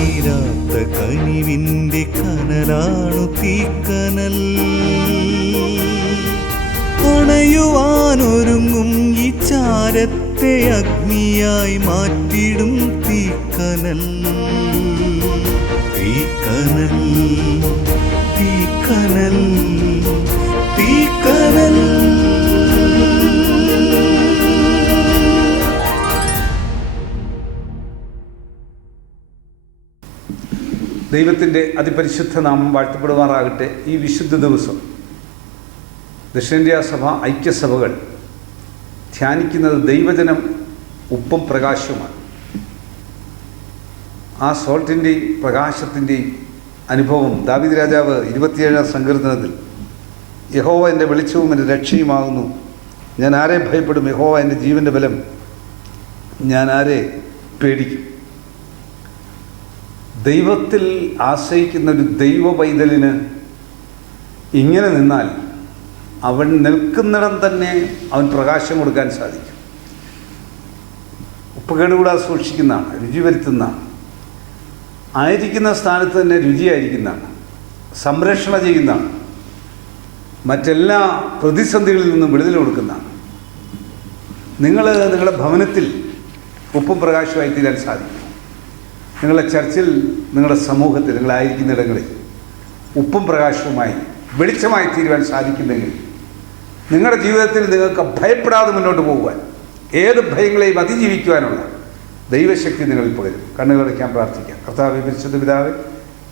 തീരാത്ത കനിവിൻ്റെ കനലാണു തീക്കനൽ. അണയുവാനൊരുങ്ങും ഈ ചാരത്തെ അഗ്നിയായി മാറ്റിടും തീക്കനൽ. തീക്കനൽ തീക്കനൽ തീക്കനൽ. ദൈവത്തിൻ്റെ അതിപരിശുദ്ധ നാമം വാഴ്ത്തപ്പെടുമാറാകട്ടെ. ഈ വിശുദ്ധ ദിവസം ദക്ഷിണേന്ത്യാ സഭ ഐക്യസഭകൾ ധ്യാനിക്കുന്നത് ദൈവജനം ഉപ്പും പ്രകാശവുമാണ്. ആ സോൾട്ടിൻ്റെയും പ്രകാശത്തിൻ്റെയും അനുഭവം ദാവീദ് രാജാവ് 27-ാം സങ്കീർത്തനത്തിൽ യഹോവ എൻ്റെ വെളിച്ചവും എൻ്റെ രക്ഷയുമാകുന്നു, ഞാൻ ആരെ ഭയപ്പെടും, യഹോവ എൻ്റെ ജീവൻ്റെ ബലം, ഞാൻ ആരെ പേടിക്കും. ദൈവത്തിൽ ആശ്രയിക്കുന്ന ഒരു ദൈവ പൈതലിന് ഇങ്ങനെ നിന്നാൽ അവൻ നിൽക്കുന്നിടം തന്നെ അവൻ പ്രകാശം കൊടുക്കാൻ സാധിക്കും. ഉപ്പ് കേടുകൂടാതെ സൂക്ഷിക്കുന്നതാണ്, രുചി വരുത്തുന്നതാണ്, ആയിരിക്കുന്ന സ്ഥാനത്ത് തന്നെ രുചിയായിരിക്കുന്നതാണ്, സംരക്ഷണ ചെയ്യുന്നതാണ്, മറ്റെല്ലാ പ്രതിസന്ധികളിൽ നിന്നും വിടുതൽ കൊടുക്കുന്നതാണ്. നിങ്ങളുടെ ഭവനത്തിൽ ഉപ്പും പ്രകാശമായി തീരാൻ സാധിക്കും. നിങ്ങളുടെ ചർച്ചിൽ, നിങ്ങളുടെ സമൂഹത്തിൽ, നിങ്ങളായിരിക്കുന്നിടങ്ങളിൽ ഉപ്പും പ്രകാശവുമായി വെളിച്ചമായി തീരുവാൻ സാധിക്കുന്നെങ്കിൽ നിങ്ങളുടെ ജീവിതത്തിൽ നിങ്ങൾക്ക് ഭയപ്പെടാതെ മുന്നോട്ട് പോകുവാൻ, ഏത് ഭയങ്ങളെയും അതിജീവിക്കുവാനുള്ള ദൈവശക്തി നിങ്ങളിൽ പകരും. കണ്ണുകളടയ്ക്കാൻ പ്രാർത്ഥിക്കാം. കർത്താവേ, പരിശുദ്ധ പിതാവേ,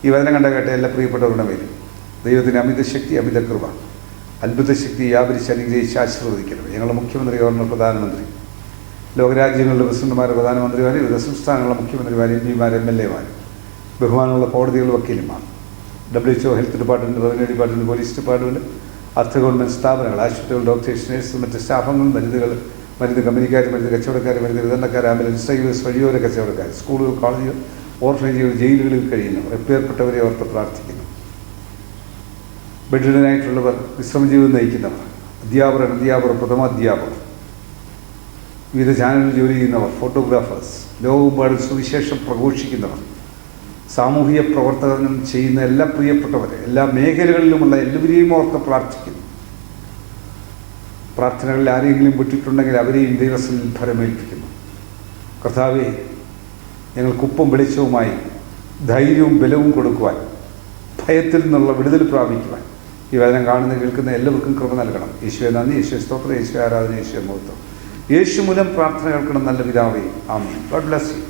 ഈ വചനം കണ്ട കേട്ട എല്ലാ പ്രിയപ്പെട്ടവരുടെ മേലും ദൈവത്തിൻ്റെ അമിത ശക്തി, അമിത കൃപ, അത്ഭുത ശക്തി വ്യാപരിച്ച് അനുഗ്രഹിച്ച് ആശീർവദിക്കണം. ഞങ്ങളുടെ മുഖ്യമന്ത്രി, ഗവർണർ, പ്രധാനമന്ത്രി, ലോകരാജ്യങ്ങളിലെ പ്രസിഡന്റുമാർ, പ്രധാനമന്ത്രിമാർ, വിവിധ സംസ്ഥാനങ്ങളിലെ മുഖ്യമന്ത്രിമാർ, എംപിമാർ, MLA മാർ, ബഹുമാനമുള്ള കോടതികളുടെ വക്കീലന്മാർ, WHO, health department, revenue department, police department, അർദ്ധ ഗവൺമെൻറ് സ്ഥാപനങ്ങൾ, ആശുപത്രികൾ, ഡോക്ടേഴ്സ്, നഴ്സ്, മറ്റ് സ്റ്റാഫുകൾ, മരുന്ന് കമ്പനിക്കാർ, മരുന്ന് കച്ചവടക്കാർ, മരുന്ന് വിതരണക്കാർ, ആംബുലൻസ് ഡ്രൈവേഴ്സ്, വഴിയോര കച്ചവടക്കാർ, സ്കൂളുകൾ, കോളേജുകൾ, ഓർഫനേജുകൾ, ജയിലുകളിൽ കഴിയുന്നവർ, എപ്പേർപ്പെട്ടവരെ ഓർത്ത് പ്രാർത്ഥിക്കുന്നു. ബെഡ്രിഡനായിട്ടുള്ളവർ, വിശ്രമജീവിതം നയിക്കുന്നവർ, അധ്യാപകർ, പ്രഥമ അധ്യാപകർ, വിവിധ ചാനലിൽ ജോലി ചെയ്യുന്നവർ, ഫോട്ടോഗ്രാഫേഴ്സ്, ലോകമെമ്പാടും സുവിശേഷം പ്രഘോഷിക്കുന്നവർ, സാമൂഹിക പ്രവർത്തനം ചെയ്യുന്ന എല്ലാ പ്രിയപ്പെട്ടവരെ, എല്ലാ മേഖലകളിലുമുള്ള എല്ലാവരെയും ഓർത്ത് പ്രാർത്ഥിക്കുന്നു. പ്രാർത്ഥനകളിൽ ആരെങ്കിലും വിട്ടിട്ടുണ്ടെങ്കിൽ അവരെയും ദൈവസന്നിധിയിൽ ഫലമേൽപ്പിക്കുന്നു. കർത്താവേ, ഞങ്ങൾക്ക് ഉപ്പും വെളിച്ചവുമായി ധൈര്യവും ബലവും കൊടുക്കുവാൻ, ഭയത്തിൽ നിന്നുള്ള വിടുതൽ പ്രാപിക്കുവാൻ ഈ വചനം കാണുന്ന കേൾക്കുന്ന എല്ലാവർക്കും കൃപ നൽകണം. യേശുവേ നന്ദി, യേശുവേ സ്തോത്രം, യേശുവേ ആരാധന, യേശുവേ മഹത്വം. യേശു മൂലം പ്രാർത്ഥന കേൾക്കണം നല്ല പിതാവേ. ആമേൻ. God bless U.